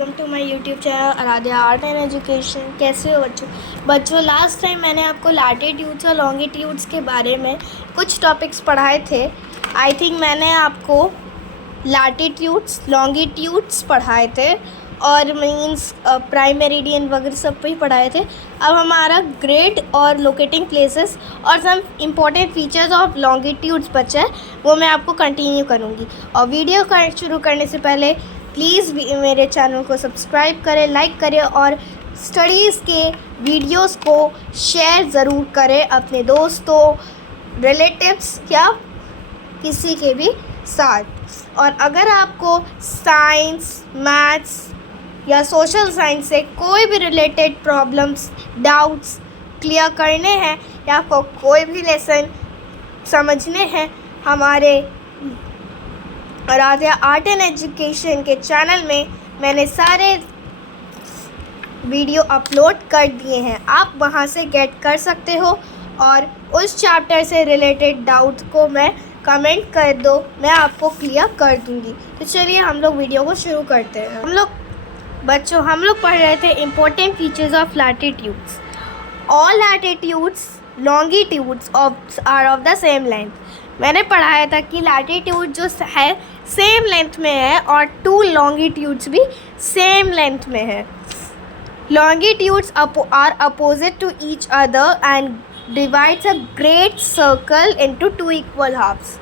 Welcome to my YouTube channel Aaradhya art and education. कैसे हो बच्चों लास्ट टाइम मैंने आपको लैटिट्यूड्स और लॉन्गिट्यूड्स के बारे में कुछ टॉपिक्स पढ़ाए थे। आई थिंक मैंने आपको लैटिट्यूड्स लॉन्गिट्यूड्स पढ़ाए थे और मीन्स प्राइम मेरिडियन वगैरह सब भी पढ़ाए थे। अब हमारा ग्रिड और लोकेटिंग प्लेसेस और some important features of longitudes बचा है, वो मैं आपको कंटिन्यू करूँगी। और वीडियो शुरू करने से पहले प्लीज़ मेरे चैनल को सब्सक्राइब करें, लाइक करें और स्टडीज़ के वीडियोस को शेयर ज़रूर करें अपने दोस्तों, रिलेटिव्स या किसी के भी साथ। और अगर आपको साइंस, मैथ्स या सोशल साइंस से कोई भी रिलेटेड प्रॉब्लम्स, डाउट्स क्लियर करने हैं या आपको कोई भी लेसन समझने हैं, हमारे आराध्या आर्ट एंड एजुकेशन के चैनल में मैंने सारे वीडियो अपलोड कर दिए हैं। आप वहां से गेट कर सकते हो और उस चैप्टर से रिलेटेड डाउट को मैं कमेंट कर दो, मैं आपको क्लियर कर दूंगी। तो चलिए हम लोग वीडियो को शुरू करते हैं। हम लोग पढ़ रहे थे important features of latitudes. All latitudes longitudes are of the same length. मैंने पढ़ाया था कि लैटिट्यूड जो है सेम लेंथ में है और टू लॉन्गिट्यूड्स भी सेम लेंथ में है। Longitudes are opposite to each other and divides a great circle into two equal halves.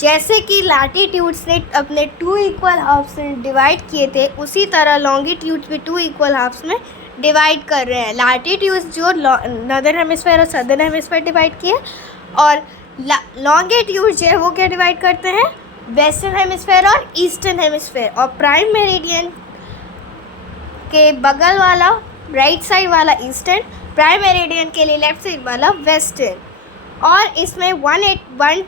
जैसे कि लैटिट्यूड्स ने अपने टू इक्वल हाफ्स में डिवाइड किए थे, उसी तरह लॉन्गिट्यूड्स भी टू इक्वल हाफ्स में डिवाइड कर रहे हैं। लैटिट्यूड्स जो नॉर्दर्न हेमिस्फीयर और सदर्न हेमिस्फीयर डिवाइड किए, और लॉन्गिट्यूड जो है वो क्या डिवाइड करते हैं, वेस्टर्न हेमिस्फीयर और ईस्टर्न हेमिस्फीयर। और प्राइम मेरिडियन के बगल वाला राइट साइड वाला ईस्टर्न, प्राइम मेरिडियन के लिए लेफ्ट साइड वाला वेस्टर्न। और इसमें 1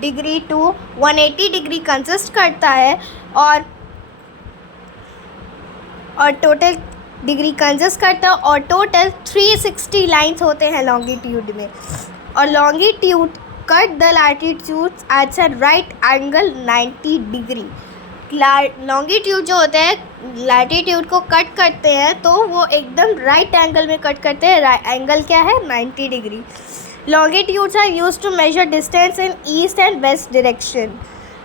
डिग्री टू 180 डिग्री कंसिस्ट करता है और टोटल डिग्री कंसिस्ट करता है और टोटल 360 लाइन्स होते हैं लॉन्गिट्यूड में। और longitude cut the latitudes at a right angle 90 degree. Longitude जो होते हैं लैटिट्यूड को कट करते हैं तो वो एकदम राइट एंगल में कट करते हैं। एंगल क्या है, 90 degree. Longitudes are used to measure distance in east and west direction.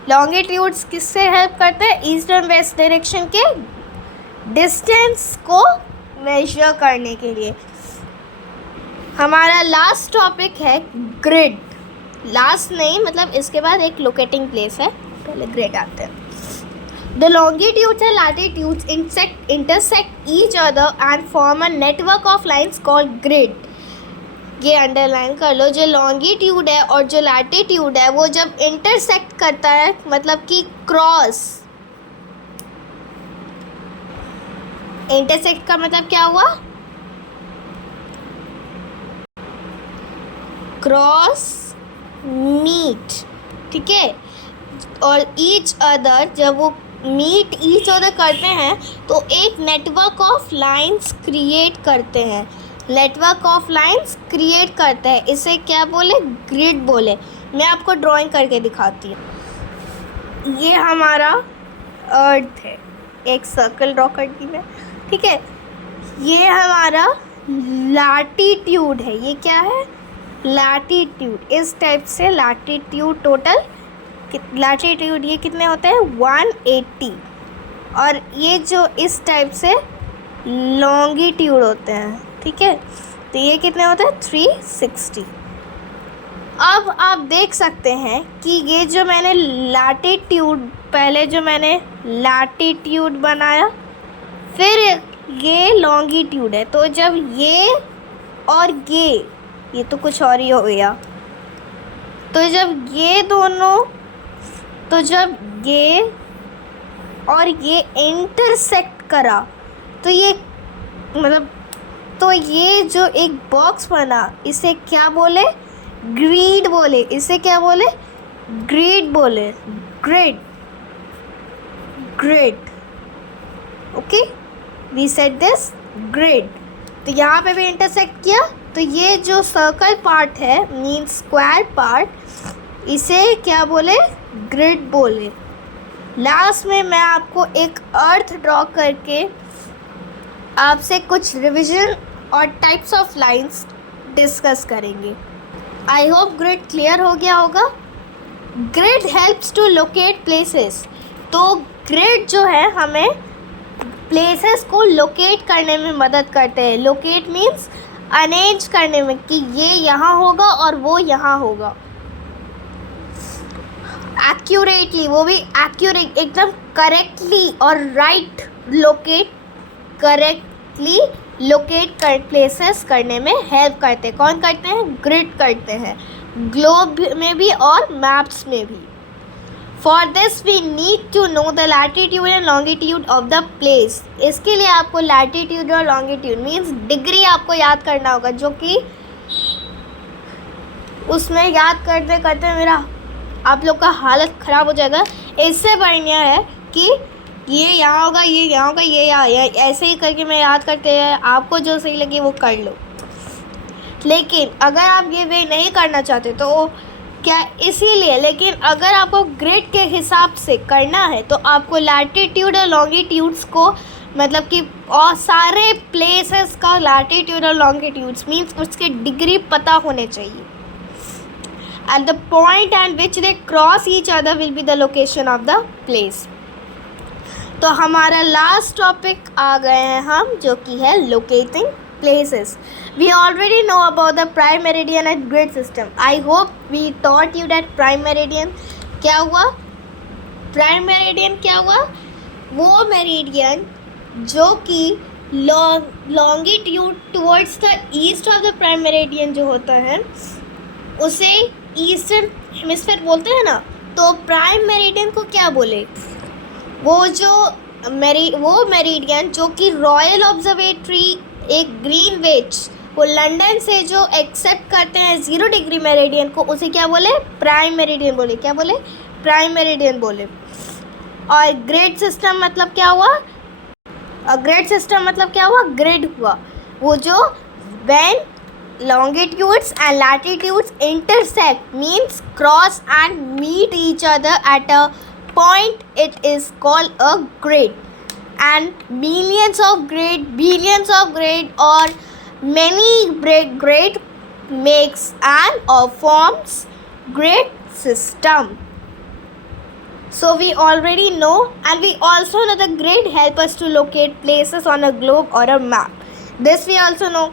Longitudes किससे हेल्प करते हैं, ईस्ट एंड वेस्ट डायरेक्शन के डिस्टेंस को मेजर करने के लिए। हमारा लास्ट टॉपिक है ग्रिड। लास्ट नहीं, मतलब इसके बाद एक लोकेटिंग प्लेस है, पहले ग्रिड आते हैं। The longitudes and latitudes intersect each other and form a network of lines called grid. ये अंडरलाइन कर लो, जो लॉन्गिट्यूड है और जो लैटिट्यूड है वो जब इंटरसेक्ट करता है, मतलब कि क्रॉस, इंटरसेक्ट का मतलब क्या हुआ, क्रॉस मीट, ठीक है। और ईच अदर, जब वो मीट ईच अदर करते हैं तो एक नेटवर्क ऑफ लाइंस क्रिएट करते हैं। नेटवर्क ऑफ लाइंस क्रिएट करते हैं, इसे क्या बोले, ग्रिड बोले। मैं आपको ड्राइंग करके दिखाती हूँ। ये हमारा अर्थ है, एक सर्कल ड्रॉ कर दी मैं, ठीक है। ये हमारा लैटिट्यूड है, ये क्या है, लैटिट्यूड। इस टाइप से लैटिट्यूड टोटल लैटिट्यूड ये कितने होते हैं, 180। और ये जो इस टाइप से लॉन्गिट्यूड होते हैं, ठीक है, तो ये कितने होते हैं, 360। अब आप देख सकते हैं कि ये जो मैंने लैटिट्यूड, पहले जो मैंने लैटिट्यूड बनाया, फिर ये लॉन्गिट्यूड है। तो जब ये और ये तो कुछ और ही हो गया। तो जब ये दोनों, तो जब ये और ये इंटरसेक्ट करा तो ये मतलब, तो ये जो एक बॉक्स बना, इसे क्या बोले, ग्रिड बोले। इसे क्या बोले, ग्रिड बोले, grid, grid, okay, we said this grid. तो यहाँ पे भी इंटरसेक्ट किया, तो ये जो सर्कल पार्ट है, मीन्स स्क्वायर पार्ट, इसे क्या बोले, ग्रिड बोले। लास्ट में मैं आपको एक अर्थ ड्रॉ करके आपसे कुछ रिवीजन और टाइप्स ऑफ लाइंस डिस्कस करेंगे। आई होप ग्रिड क्लियर हो गया होगा। Grid helps to locate places. तो ग्रिड जो है हमें प्लेसेस को लोकेट करने में मदद करते हैं। लोकेट मीन्स अरेंज करने में कि ये यहाँ होगा और वो यहाँ होगा। एक्यूरेटली, वो भी एक्यूरेट, एकदम करेक्टली और राइट करेक्टली लोकेट कर प्लेसेस करने में हेल्प करते हैं। कौन करते हैं? ग्रिड करते हैं, ग्लोब में भी और मैप्स में भी। For this we need to know the latitude and longitude of the place. इसके लिए आपको लैटिट्यूड और लॉन्गिट्यूड मीन्स डिग्री आपको याद करना होगा, जो कि उसमें याद करते करते मेरा आप लोग का हालत ख़राब हो जाएगा। इससे बढ़िया है कि ये यहाँ होगा, ये यहाँ होगा, ये यहाँ, ऐसे ही करके मैं याद करते हैं। आपको जो सही लगे वो कर लो। लेकिन अगर आप ये वे नहीं करना चाहते तो क्या, इसीलिए, लेकिन अगर आपको ग्रिड के हिसाब से करना है तो आपको लैटिट्यूड और लॉन्गिट्यूड्स को, मतलब कि और सारे प्लेसेस का लैटिट्यूड और लॉन्गिट्यूड्स मीन्स उसके डिग्री पता होने चाहिए। And the point at which they cross each other will be the location of the place. तो हमारा लास्ट टॉपिक आ गए हैं हम, जो कि है locating places. We already know about the prime meridian and grid system. I hope we taught you that prime meridian क्या हुआ। प्राइम मेरिडियन क्या हुआ? वो मेरिडियन जो कि longitude towards the east of the prime meridian जो होता है उसे ईस्टर्न हेमिस्फीयर बोलते हैं ना। तो प्राइम मेरिडियन को क्या बोले? वो मेरिडियन जो कि रॉयल ऑब्जर्वेटरी, एक ग्रीनविच, वो लंदन से जो एक्सेप्ट करते हैं 0 डिग्री मेरिडियन को, उसे क्या बोले? प्राइम मेरिडियन बोले। क्या बोले? प्राइम मेरिडियन बोले। और ग्रिड सिस्टम मतलब क्या हुआ? ग्रिड सिस्टम मतलब क्या हुआ? ग्रिड हुआ वो जो when longitudes and latitudes intersect means cross and meet each other at a point, it is called a grid. And millions of grid or many grid makes and or forms grid system. So we already know, and we also know the grid help us to locate places on a globe or a map. This we also know.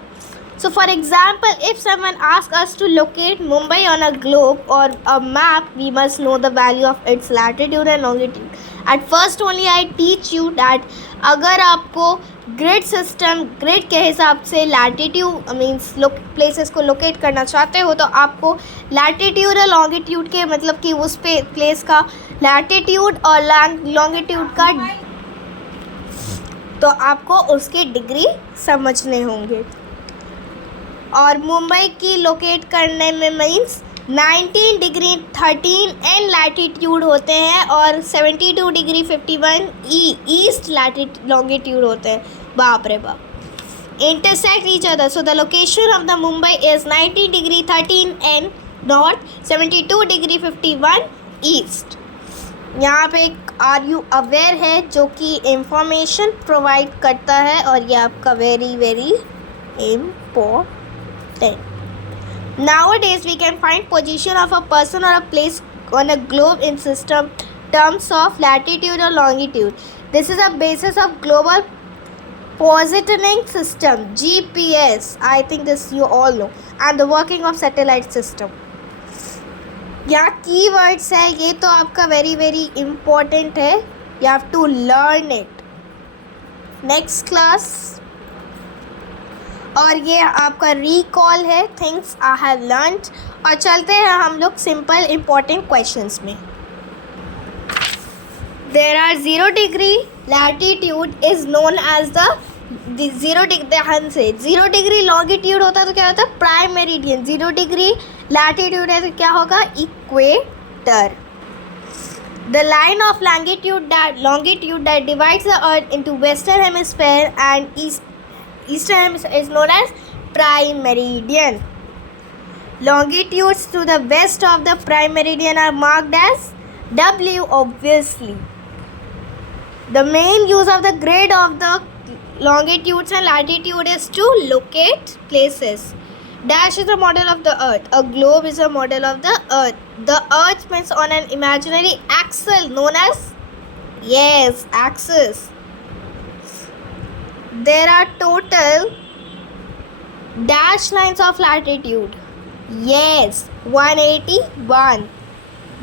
So for example, if someone asks us to locate Mumbai on a globe or a map, we must know the value of its latitude and longitude. At first only I teach you that अगर आपको grid system, grid के हिसाब से latitude means places को locate करना चाहते हो तो आपको लैटिट्यूड और लॉन्गिट्यूड के, मतलब कि उस पे प्लेस का लैटिट्यूड और लॉन्गिट्यूड का, तो आपको उसके डिग्री समझने होंगे। और मुंबई की लोकेट करने में मीन्स 19 डिग्री 13 एन लैटिट्यूड होते हैं और 72 डिग्री 51 ईस्ट लॉन्गिट्यूड होते हैं। बाप रे बाप, intersect each other. So the location of the Mumbai is 90 degree 13 N north, 72 degree 51 east. यहाँ पे एक आर यू अवेयर है जो कि इंफॉर्मेशन प्रोवाइड करता है और ये आपका very very important. Nowadays we can find position of a person or a place on a globe in system terms of latitude or longitude. This is a basis of global positioning system, GPS. I think this you all know, and the working of satellite system. यहाँ keywords है, ये तो आपका very very important है, you have to learn it next class. और ये आपका recall है, थिंग्स आई हैव लर्नड। और चलते हैं हम लोग सिंपल इम्पोर्टेंट क्वेश्चंस में। There are 0 degree latitude is known as the 0 degree, ध्यान से 0 डिग्री लॉन्गिट्यूड होता है तो क्या होता है? Prime meridian. 0 डिग्री लैटिट्यूड है तो क्या होगा? Equator. The line of longitude that divides the earth into western hemisphere and eastern hemisphere is known as prime meridian. Longitudes to the west of the prime meridian are marked as W, obviously. The main use of the grid of the longitudes and latitude is to locate places. Dash is a model of the earth. A globe is a model of the earth. The earth spins on an imaginary axle known as, yes, axis. There are total dash lines of latitude. Yes, 181.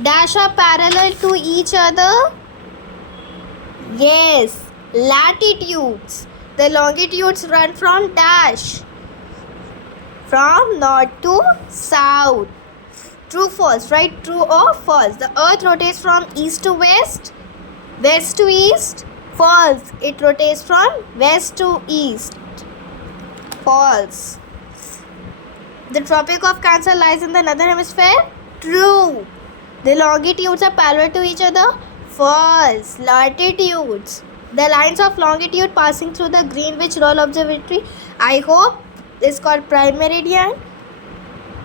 Dash are parallel to each other. Yes, latitudes. The longitudes run from dash, from north to south. True, false, right? True or false? The earth rotates from east to west, west to east. False. It rotates from west to east. False. The Tropic of Cancer lies in the northern hemisphere. True. The longitudes are parallel to each other. False. Latitudes. The lines of longitude passing through the Greenwich Royal Observatory, I hope, is called prime meridian.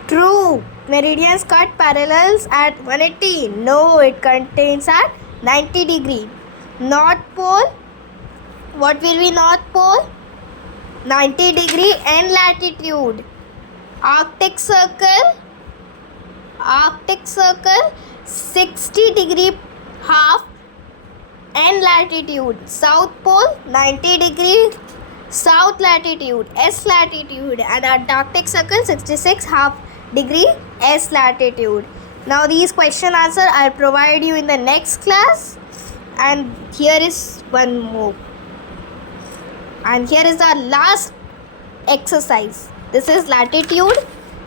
True. Meridians cut parallels at 180. No, it contains at 90 degree. North Pole. What will be North Pole? 90 degree and latitude. Arctic Circle. Arctic Circle. 60 degree half and latitude. South Pole 90 degree south latitude, S latitude, and Antarctic Circle 66 half degree S latitude. Now these question answer I'll provide you in the next class, and here is one more, and here is our last exercise. This is latitude,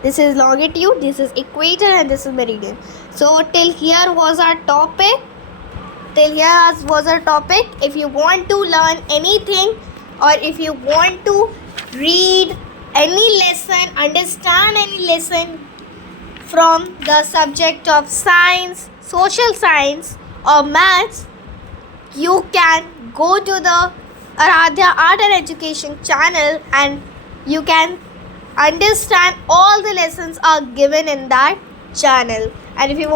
this is longitude, this is equator, and this is meridian. So till here was our topic. If you want to learn anything, or if you want to read any lesson, understand any lesson from the subject of science, social science, or maths, you can go to the Aradhya Art and Education channel, and you can understand all the lessons are given in that channel. And if you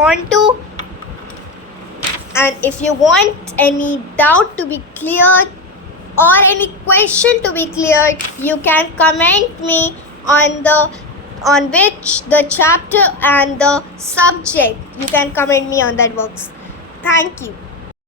want any doubt to be cleared or any question to be cleared, you can comment me on which the chapter and the subject. You can comment me on that box. Thank you.